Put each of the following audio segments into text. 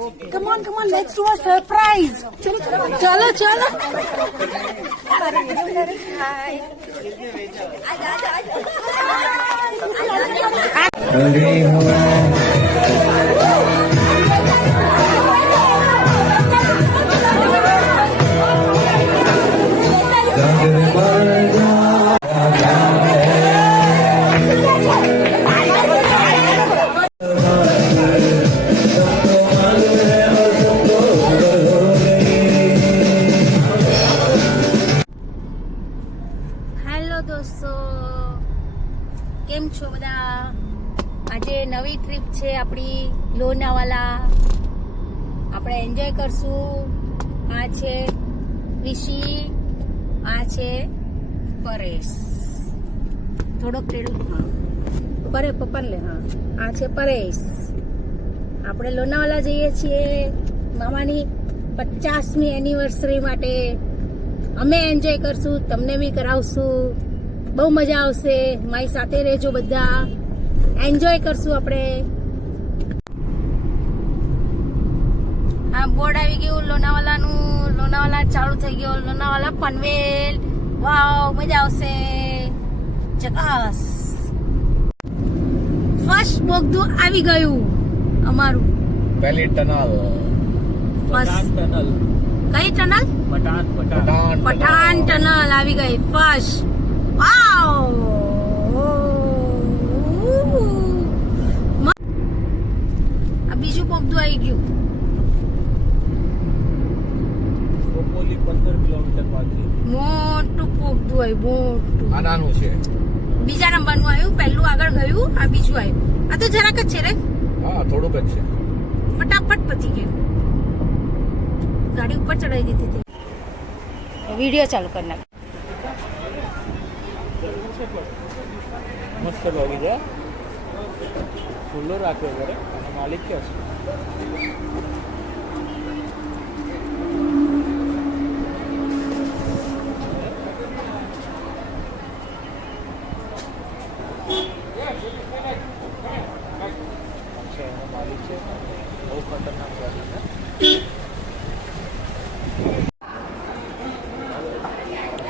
Come on, come on, let's do a surprise. Chala, chala. Hi. કેમ છો બધા? આજે નવી ટ્રીપ છે આપણી લોનાવાલા. આપણે એન્જોય કરશું. આ છે ઋષિ, આ છે પરેશ. થોડોક હા. પરે પપ્પા લે, હા. આ છે પરેશ. આપણે લોનાવાલા જઈએ છીએ મામાની પચાસમી એનિવર્સરી માટે. અમે એન્જોય કરશું, તમને બી કરાવશું. બહુ મજા આવશે. મારી સાથે રહેજો બધા. એન્જોય કરશું આપણે. હા બોર્ડ આવી ગયું. લોનાવાલાનું લોનાવાલા ચાલુ થઈ ગયો. લોનાવાલા પનવેલ. વાવ મજા આવશે. ચકાસ. ફર્સ્ટ બોગદું આવી ગયું અમારું. પહેલી ટનલ. First tunnel. કઈ ટનલ? પટાન પટાન પઠાણ ટનલ. આવી ગઈ. ફર્સ્ટ બીજું પોગદું આવી ગયું. બોપોલી પંદર કિલોમીટર બાકી મોટું પોગદું આવ્યું મોટું. આ નાનું છે. બીજા નંબરનું આવ્યું પહેલું આગળ ગયું આ બીજું આવ્યું. આ તો જરાક જ છે રે. હા થોડુંક જ છે. ફટાફટ પતી ગયું. ગાડી ઉપર ચડાવી દીધી હતી. વીડિયો ચાલુ કરી નાખ મસ્ત બગીચા ખુલ્લો રાખ્યો ઘરે અને માલિક ક્યાં છે.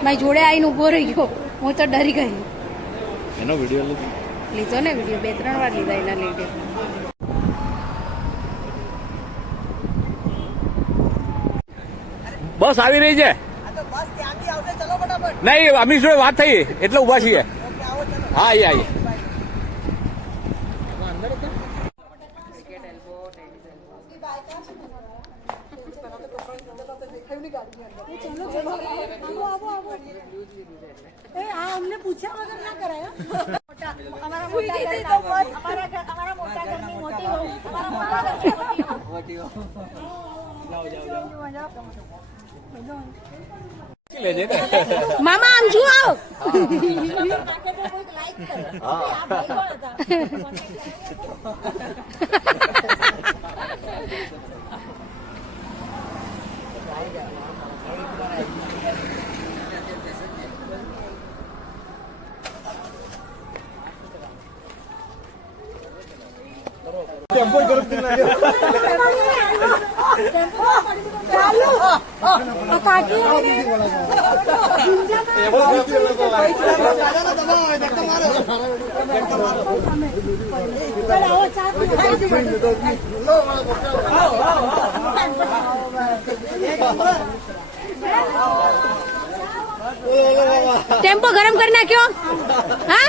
મારી જોડે આવીને ઊભો રહી ગયો. હું તો ડરી ગઈ. એનો વીડિયો લીધો. લીધો ને વીડિયો બે ત્રણ વાર લીધા એના લીધે. બસ આવી રહી છે? નહીં અમીશ જોડે વાત થઈ એટલે ઊભા છીએ. હા આવીએ આવીએ અમને પૂછ્યા વગર ના કરાય અમારા મોટા ઘરના અમારા ઘર- અમારા મોટા ઘરની મોટી વહુ. અમારા મોટા ઘરની મોટી વહુ. લેજે ને મામા આમ જુઓ. આવો કોણ હતા? ટેમ્પો ગરમ કરી નાખ્યો હા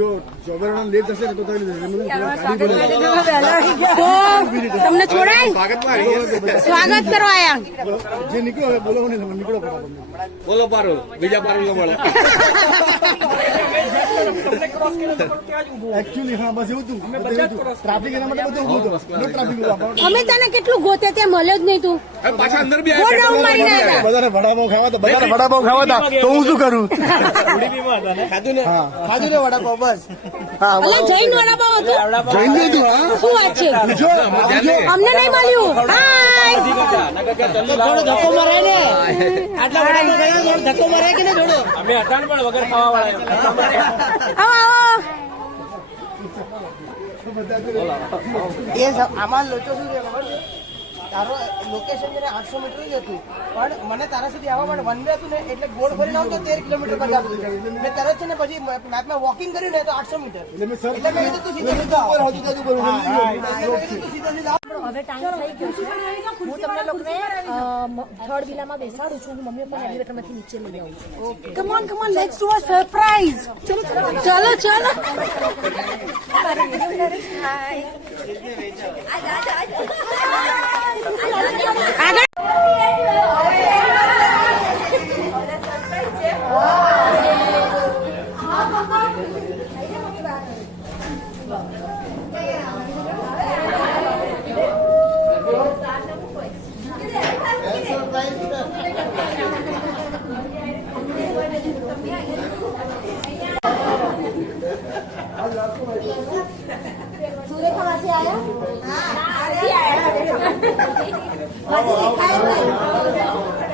જો લેટ થશે તો તમને છોડાય? સ્વાગત કરવા આયા. જે હવે બોલાવો નહીં નીકળો બોલો પારો બીજા પારો મળે અમે તને કેટલું ગોતે ત્યાં મળ્યો જ નહીં તું. પાછા અંદર બી બધાને ખાવા તો બધાને વડાપાવ ખાવા તો હું શું કરું? ખાધું ને? ખાધું ને વડાપાવ બસ અલા જૈન વડાપાવ હતું જઈને હતું હા શું વાત છે અમને નહીં મળ્યું થોડો ધક્કો મરાય ને આટલા વડાપાવ ખાયા થોડો ધક્કો મરાય કે ને થોડો અમે હતા પણ વગર ખાવા વાળા આવો આવો એ આમાં લોચો શું છે ખબર છે તારો લોકેશન છે આઠસો મીટર જ હતું પણ મને તારા સુધી આવવા માટે વન વે હતું ને એટલે ગોળ ફરી આવતો તેર કિલોમીટર પર હતું. મેં તરત છે ને પછી મેપમાં વોકિંગ કર્યું ને તો આઠસો મીટર એટલે મેં સર એટલે મેં કીધું તું સીધો સીધો. હવે ટાઈમ થઈ ગયો છે હું તમને લોકોને થર્ડ વિલામાં બેસાડું છું હું મમ્મી પણ એલિવેટરમાંથી નીચે લઈ આવું છું. Come on come on let's do a surprise ચલો ચલો આગળ સુરેખા માસી આયા માસી દેખાય જ નહીં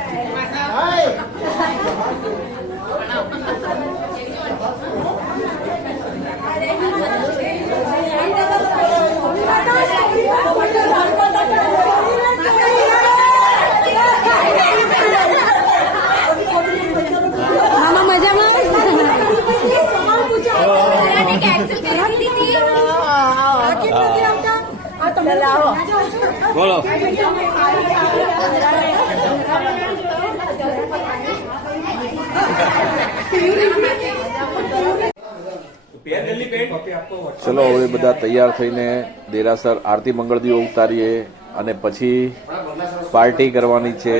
મામા મજામાં બોલો. ચલો હવે બધા તૈયાર થઈને દેરાસર આરતી મંગળદીઓ ઉતારીએ અને પછી પાર્ટી કરવાની છે.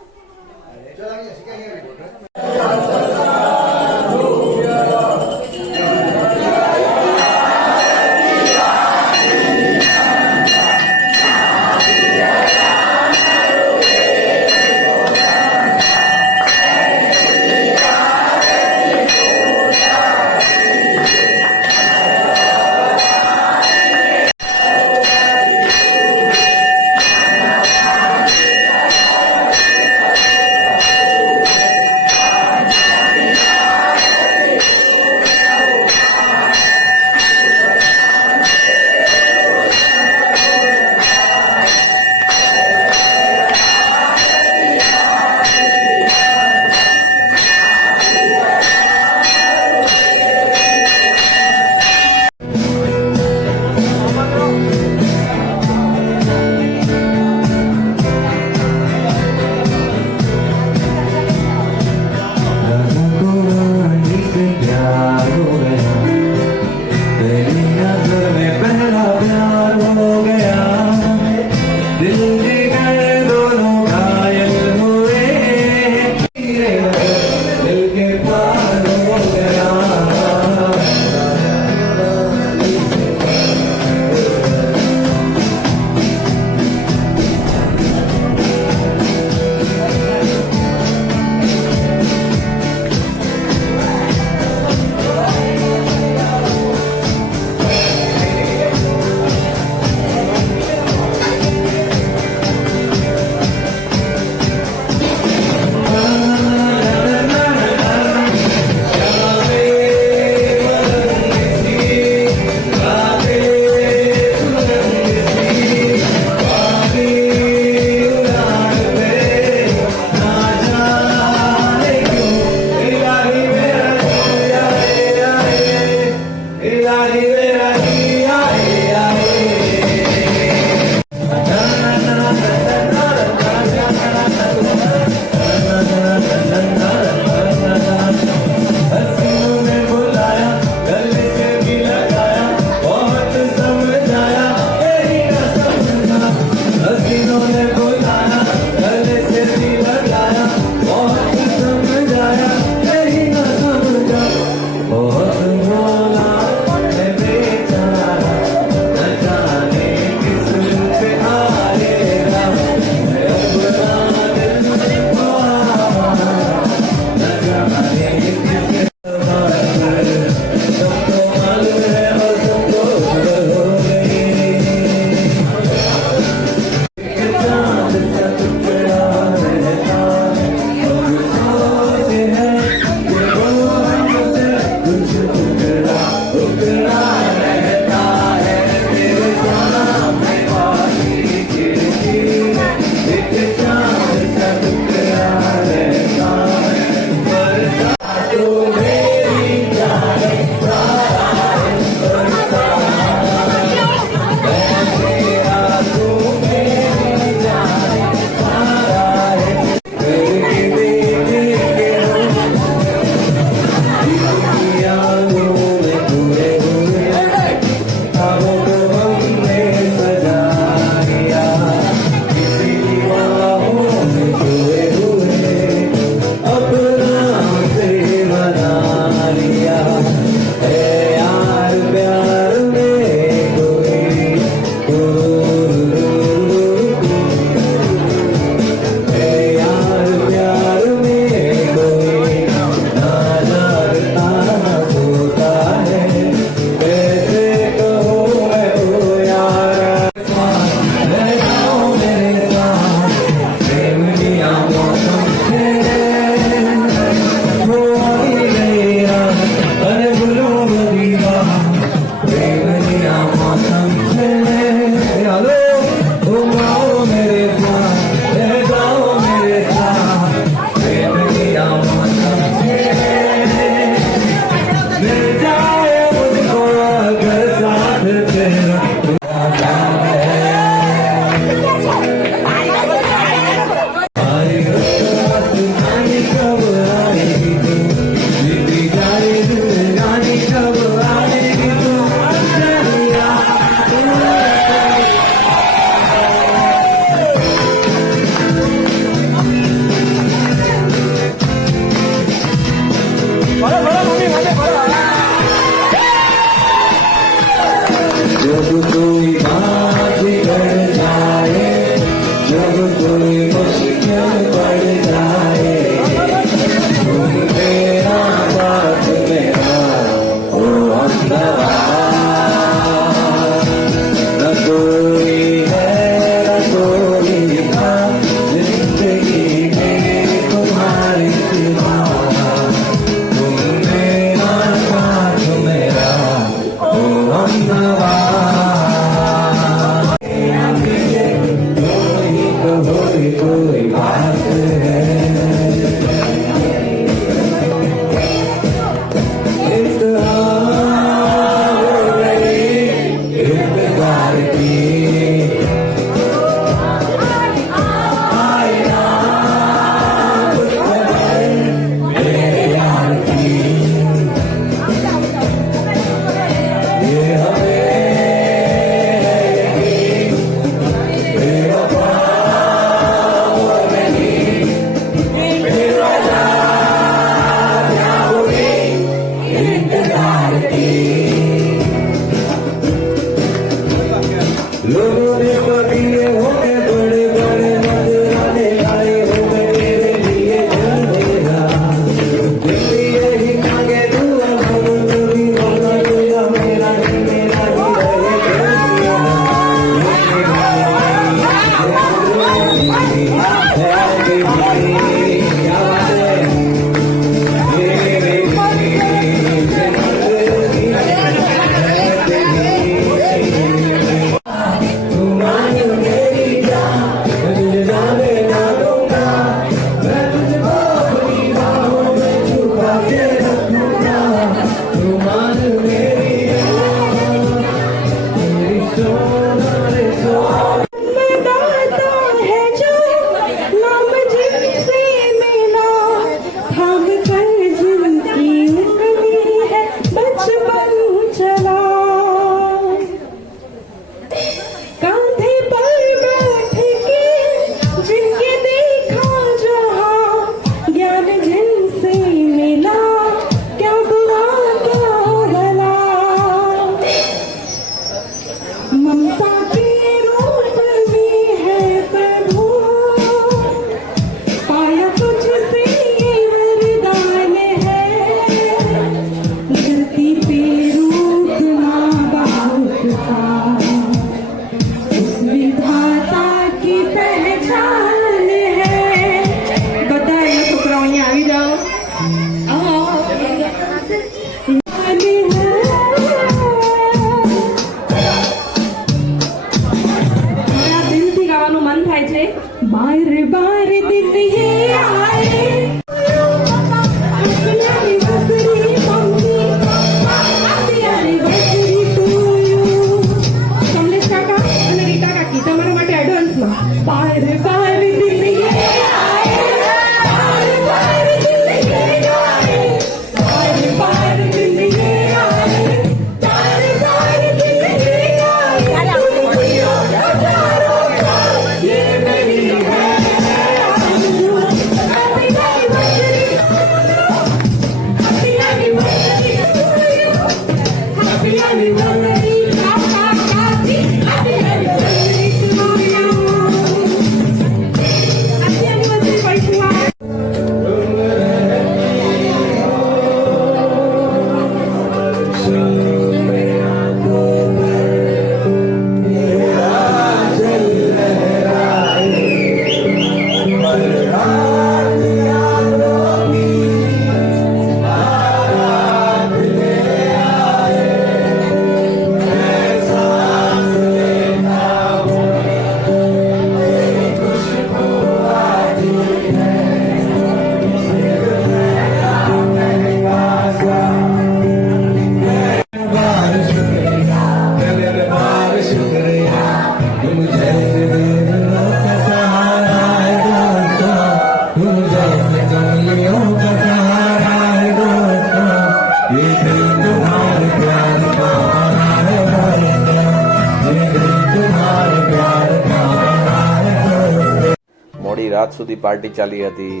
સુધી પાર્ટી ચાલી હતી.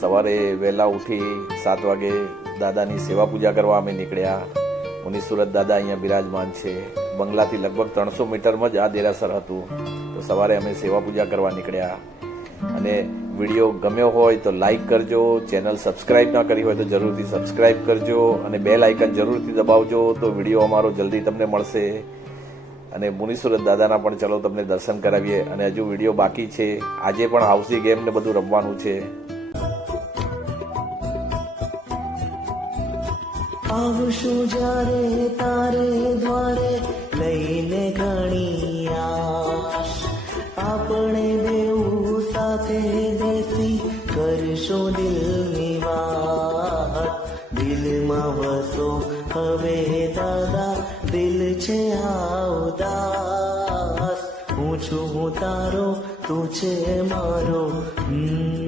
સવારે વહેલા ઉઠી સાત વાગે દાદાની સેવા પૂજા કરવા અમે નીકળ્યા. મુનિ સુરત દાદા અહીંયા બિરાજમાન છે. બંગલાથી લગભગ ત્રણસો મીટરમાં જ આ દેરાસર હતું. તો સવારે અમે સેવા પૂજા કરવા નીકળ્યા. અને વીડિયો ગમ્યો હોય તો લાઇક કરજો, ચેનલ સબસ્ક્રાઇબ ના કરી હોય તો જરૂરથી સબસ્ક્રાઇબ કરજો અને બેલ આઇકન જરૂરથી દબાવજો તો વીડિયો અમારો જલ્દી તમને મળશે. અને મુનિસુરત દાદાના પણ ચલો તમને દર્શન કરાવીએ. અને હજુ વીડિયો બાકી છે. આજે પણ હાઉસી ગેમ ને બધું રમવાનું છે. આવશું જ્યારે તારે દ્વારે લઈને ઘણી આપણે દેવું સાથે બેસી કરશો દિલની વાત. દિલમાં વસો હવે દાદા છે આવદાસ હું છું હું તારો તું છે મારો હમ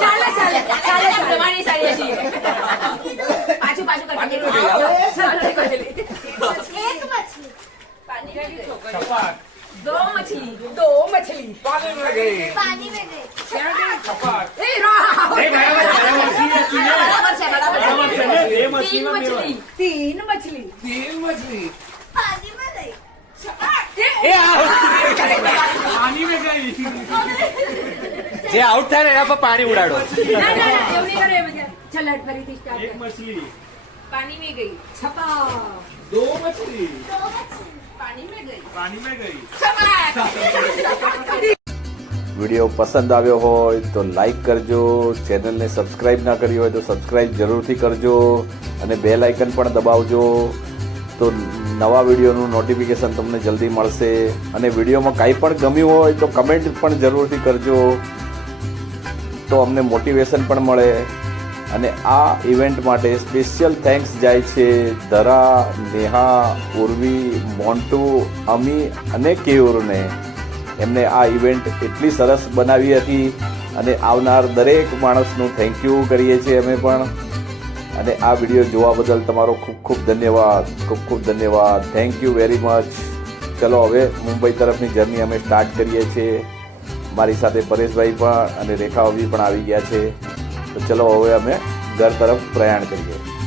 ચાલે ચાલે ચાલે પ્રમાણી સારી છીએ પાછું પાછું કરવાનું ચાલે करवानी एक मछली दो मछली दो मछली पानी में गई ए राव बराबर છે બરાબર છે બે तीन मछली तीन मछली पानी में गई પાણી મેં ગઈ જે આઉટ થાય ને એના પર પાણી ઉડાડો ના ના ના એવું નહીં કરે બધા ચાલ હટ ફરીથી સ્ટાર્ટ એક મછલી પાણી में गई छपा દો મછલી दो मछली પાણી મેં ગઈ વિડીયો પસંદ આવ્યો હોય તો લાઈક કરજો ચેનલને સબસ્ક્રાઇબ ના કરી હોય તો સબસ્ક્રાઇબ જરૂરથી કરજો અને બેલ આઇકન પણ દબાવજો તો નવા વિડીયોનું નોટિફિકેશન તમને જલ્દી મળશે. અને વિડીયોમાં કાંઈ પણ ગમ્યું હોય તો કમેન્ટ પણ જરૂરથી કરજો. તો અમને મોટિવેશન પણ મળે. અને આ ઇવેન્ટ માટે સ્પેશિયલ થેન્ક્સ જાય છે ધરા, નેહા, ઉર્વી, મોન્ટુ, અમી અને કેયુરને. એમને આ ઇવેન્ટ એટલી સરસ બનાવી હતી. અને આવનાર દરેક માણસનું થેન્ક યુ કરીએ છીએ અમે પણ. અને આ વીડિયો જોવા બદલ તમારો ખૂબ ખૂબ ધન્યવાદ. ખૂબ ખૂબ ધન્યવાદ. થેન્ક યુ વેરી મચ ચલો, હવે મુંબઈ તરફની જર્ની અમે સ્ટાર્ટ કરીએ છીએ. મારી સાથે પરેશભાઈ પણ અને રેખા અભી પણ આવી ગયા છે. તો ચલો, હવે અમે ઘર તરફ પ્રયાણ કરીએ.